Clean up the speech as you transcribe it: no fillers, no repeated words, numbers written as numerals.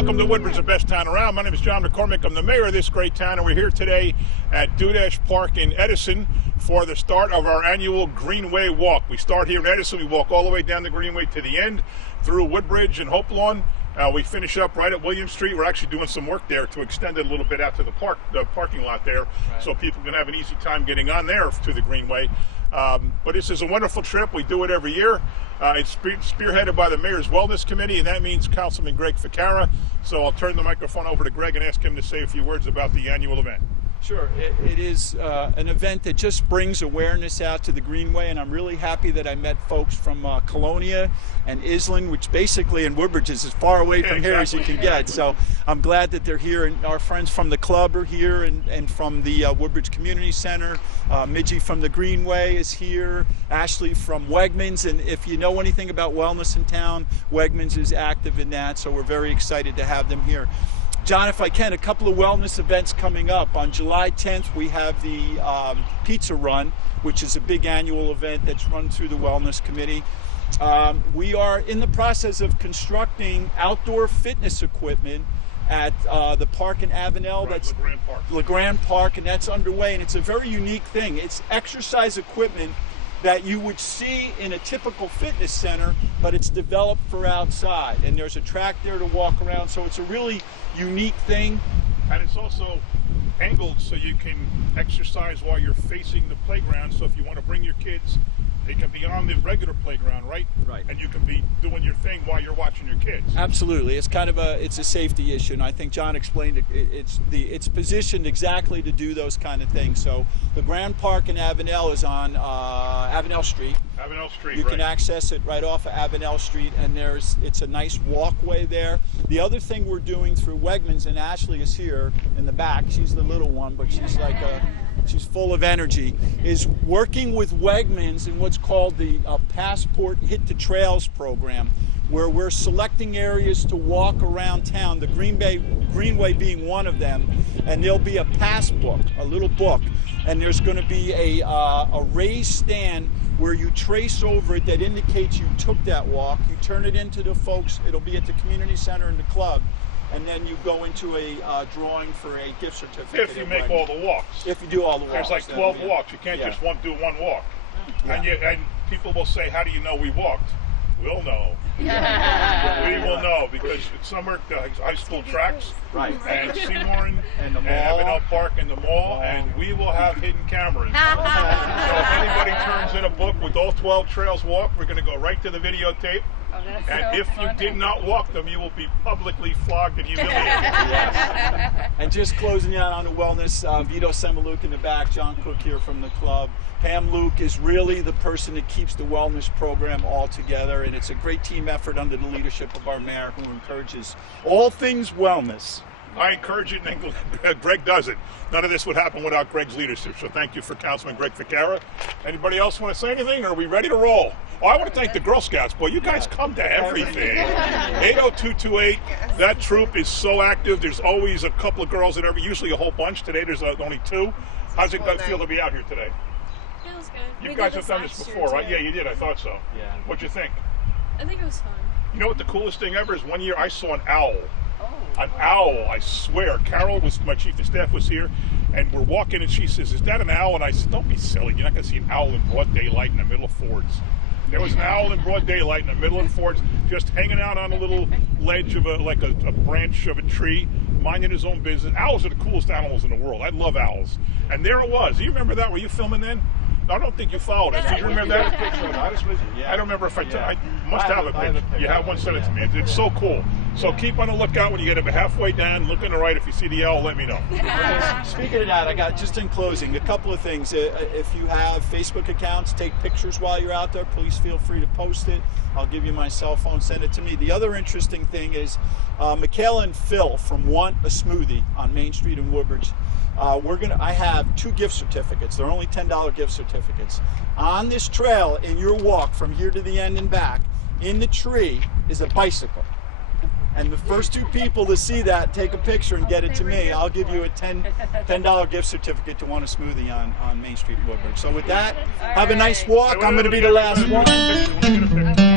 Welcome to Woodbridge, the best town around. My name is John McCormick. I'm the mayor of this great town, and we're here today at Dudash Park in Edison for the start of our annual Greenway walk. We start here in Edison. We walk all the way down the Greenway to the end, through Woodbridge and Hope Lawn. We finish up right at William Street. We're actually doing some work there to extend it a little bit out to the parking lot there, so people can have an easy time getting on there to the Greenway. But this is a wonderful trip. We do it every year. It's spearheaded by the Mayor's Wellness Committee, and that means Councilman Greg Ficarra. So I'll turn the microphone over to Greg and ask him to say a few words about the annual event. Sure. It is an event that just brings awareness out to the Greenway, and I'm really happy that I met folks from Colonia and Island, which basically in Woodbridge is as far away from here as you can get. So I'm glad that they're here, and our friends from the club are here, and from the Woodbridge Community Center. Midgie from the Greenway is here, Ashley from Wegmans, and if you know anything about wellness in town, Wegmans is active in that, so we're very excited to have them here. John, if I can, a couple of wellness events coming up. On July 10th, we have the Pizza Run, which is a big annual event that's run through the Wellness Committee. We are in the process of constructing outdoor fitness equipment at the park in Avenel. Right, that's LeGrand Park, and that's underway, and it's a very unique thing. It's exercise equipment that you would see in a typical fitness center, but it's developed for outside, and there's a track there to walk around, so it's a really unique thing. And it's also angled so you can exercise while you're facing the playground, so if you want to bring your kids, they can be on the regular playground, right? Right. And you can be doing your thing while you're watching your kids. Absolutely. It's kind of a safety issue, and I think John explained it. It's positioned exactly to do those kind of things. So the Grand Park in Avenel is on Avenel Street. Avenel Street, You can access it right off of Avenel Street, and it's a nice walkway there. The other thing we're doing through Wegmans, and Ashley is here in the back. She's the little one, but she's like she's full of energy, is working with Wegmans in what's called the Passport Hit the Trails program, where we're selecting areas to walk around town, the Greenway being one of them, and there'll be a pass book, a little book, and there's going to be a raised stand where you trace over it that indicates you took that walk. You turn it into the folks, it'll be at the community center and the club, and then you go into a drawing for a gift certificate. If you make all the walks. If you do all the walks. There's like 12 walks. You can't just do one walk. Yeah. And people will say, how do you know we walked? We'll know. We will know, because some are high school tracks, Right. and Seymour And the mall. Avenel Park and the mall, and we will have hidden cameras. So if anybody turns in a book with all 12 trails walked, we're going to go right to the videotape. And if you did not walk them, you will be publicly flogged and humiliated. Yes. And just closing out on the wellness, Vito Semaluke in the back, John Cook here from the club. Pam Luke is really the person that keeps the wellness program all together, and it's a great team effort under the leadership of our mayor, who encourages all things wellness. I encourage it, and Greg does it. None of this would happen without Greg's leadership. So thank you for Councilman Greg Ficarra. Anybody else want to say anything, or are we ready to roll? Oh, I want to thank the Girl Scouts. Boy, you guys come to everything. 80228, that troop is so active. There's always a couple of girls usually a whole bunch. Today there's only two. How's it feel to be out here today? Feels good. You guys have done this before, right? Yeah, you did. I thought so. Yeah. What'd you think? I think it was fun. You know what the coolest thing ever is? One year I saw an owl. Oh. An owl, I swear. Carol, my chief of staff, was here, and we're walking, and she says, "Is that an owl?" And I said, "Don't be silly. You're not going to see an owl in broad daylight in the middle of Fords." There was an owl in broad daylight in the middle of Fords, just hanging out on a little ledge of a branch of a tree, minding his own business. Owls are the coolest animals in the world. I love owls. And there it was. Do you remember that? Were you filming then? I don't think you followed it. Do you remember that? I was with you. Yeah. I don't remember if I must have a picture. You have one, send it to me. It's so cool. So keep on the lookout when you get about halfway down. Look on the right. If you see the owl, let me know. Speaking of that, I got, just in closing, a couple of things. If you have Facebook accounts, take pictures while you're out there. Please feel free to post it. I'll give you my cell phone. Send it to me. The other interesting thing is Michaela and Phil from Want a Smoothie on Main Street in Woodbridge. I have 2 gift certificates. They're only $10 gift certificates. On this trail, in your walk from here to the end and back, in the tree is a bicycle. And the first 2 people to see that, take a picture and get it to me, I'll give you a $10 gift certificate to Want a Smoothie on Main Street in Woodbridge. So with that, have a nice walk. I'm going to be the last one.